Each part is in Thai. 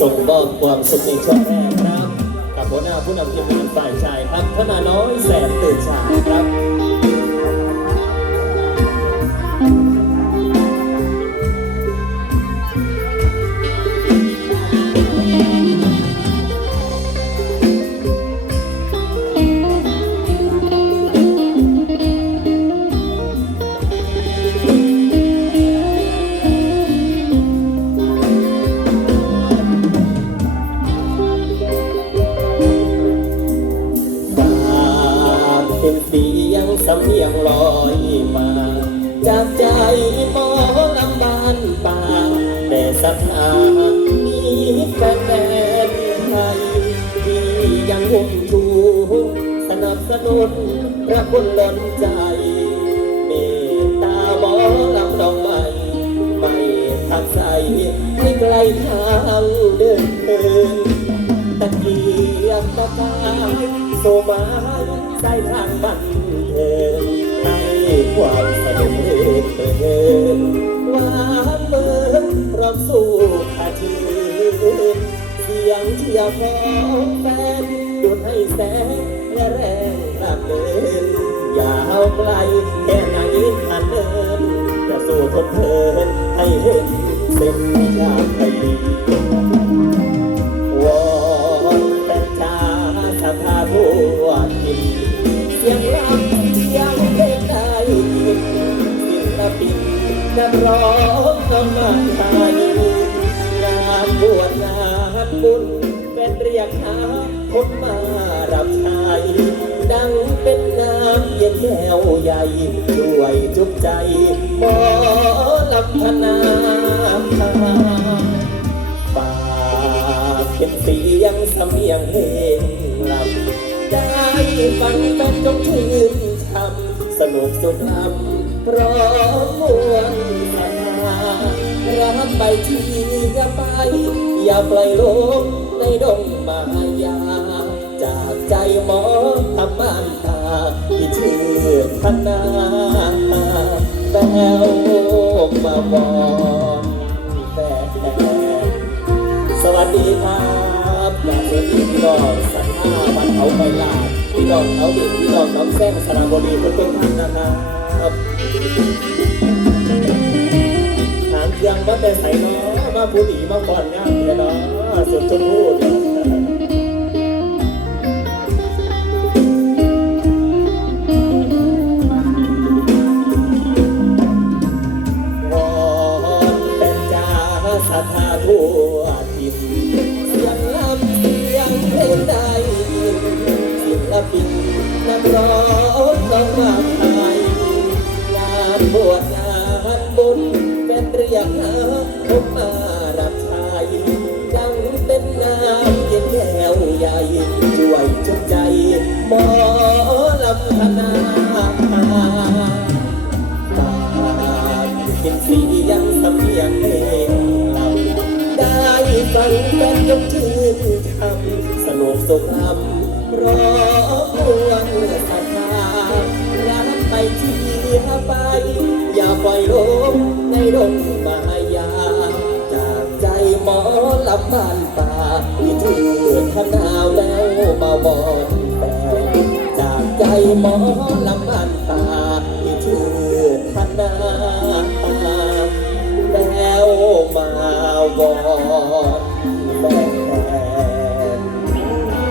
ส่งมอบความสุขในช่วงแรกครับ กับหัวหน้าผู้นำทีมงานฝ่ายชายครับพนาน้อยแสนตื่นชายครับ พียงลอยมา จากใจหมอลำบานป่าแต่ศรัทธามีแฟนแฟนไทยที่ยังห่วงชูสนับสนุนพระคุณล้นใจเมตตาหมอลำดองใหม่ไม่ทักใสให้ไกลทางเดินเดินตะเกียบตะกายโซมา ใส่ทางบันเทิงให้ความสนุกเถินหวานเบิร์พร้อมสู้ขาชืนเสียงเชียร์ของแฟนดูดให้แสงและแรงรับเดินยาวไกลแค่ไหนทันเดินจะสู้ทนเทินให้เห็นเส้นทาง บุญเป็นเรียกหาคนมารับใช้ดังเป็นน้ำเย็นแก้วใหญ่ช่วยจุกใจหมอลำพนาปากเป็นเสียงสำเนียงเพลงลำได้ฟังเป็นจงชื่นชำสนุกสุดลำพร้อมมวลศรัทธา รับไปที่อย่าไป อย่าปล่อยลมในดงมายา จากใจหมอทำมันตาที่ชื่อพนาแววมาบอนแฟนสวัสดีครับอยากสวัสดีพี่น้องสัทธาบันเขาไปลาดพี่น้องเขาดินพี่น้องน้องแซงสระบุรีทุกทุกๆท่านนะครับ หางมาแต่ใส่น้อมาผู้ดีมาก่อนงามเลยเนาะสุดชมพูดวอนเป็นจ้าสัทธาทั่วทิศเสียงลำเสียงเพลงได้ยินศิลปินนักร้องต้องมาไทยงานบวช เป็นเรียกหาผมมารับใช้ดังเป็นน้ำเย็นแก้วใหญ่ช่วยจุกใจหมอลำพนาปาเป็นสียังสำเนียงเพลงลำได้ฟังกันยกชื่นทำสนุกสุขทำร้องมวลศรัทธารับไปที่ไป อย่าปล่อยลม ดงมายา จากใจหมอลำบ้านป่าที่เถื่อขนาวแล้วเบาบอนแฟนจากใจหมอลำบ้านป่าที่เถื่อขนาแล้วมาวอนแฟน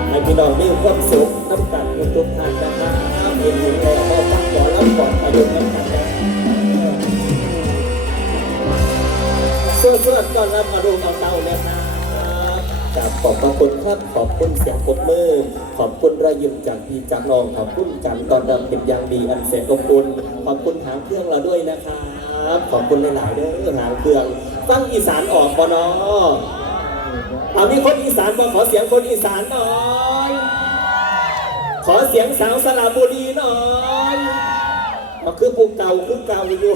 ให้พี่น้องมีความสุขน้ำกันทุกท่านนะครับเห็นอยู่แล้วก็ฟังก่อนแล้วก่อนอายุน้ำกันนะสู้อนรับมาดูเอาเตานะครับครับขอบพระคุณครับขอบคุณเสียงปรบมือ ขอบคุณรอยยิ้มจากพี่จากน้องขอบคุณการตอนรับเป็นอย่างดีอันแสนอบอุ่นขอบคุณหางเครื่องเราด้วยนะครับขอบคุณหลายๆเด้อหางเครื่องฟังอีสานออกบ่เนาะเอามีคนอีสานบ่ขอเสียงคนอีสานหน่อย ขอเสียงสาวสระบุรีหน่อยมาคือผู้เก่าคือเก่าอยู่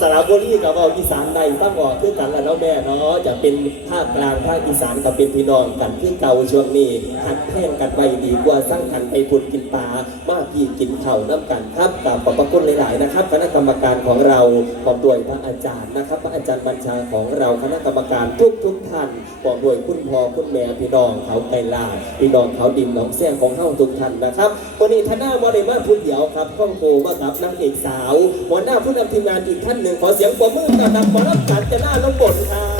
สระบุรีกับเอาอีสานใดตั้งบอกคือกันแล้วแม่เนาะจะเป็นภาคกลางภาคอีสานกับเป็นพี่น้องกันที่เก่าช่วงนี้หัดแพ่งกันไปดีกว่าสร้างกันไปพุนกินปลามากพี่กินเข่าน้ำกันครับกับขอบพระคุณหลาย ๆ นะครับ คณะกรรมการของเราพร้อมด้วยพระอาจารย์นะครับ พระอาจารย์บัญชาของเราคณะกรรมการทุกทุกท่านพร้อมด้วยคุณพ่อคุณแม่พี่น้องเขาไกลลาพี่น้องเขาดินหนองแซงของเฮาทุกท่านนะครับ นี้ท่านหน้ามอริมาพูดเดียวครับข้องโกว่ากับนางเอกสาวหัวหน้าผู้นำทีมงานอีกท่านหนึ่งขอเสียงปรบมือกับนางหมอรับการจะหน้าลงบทครับ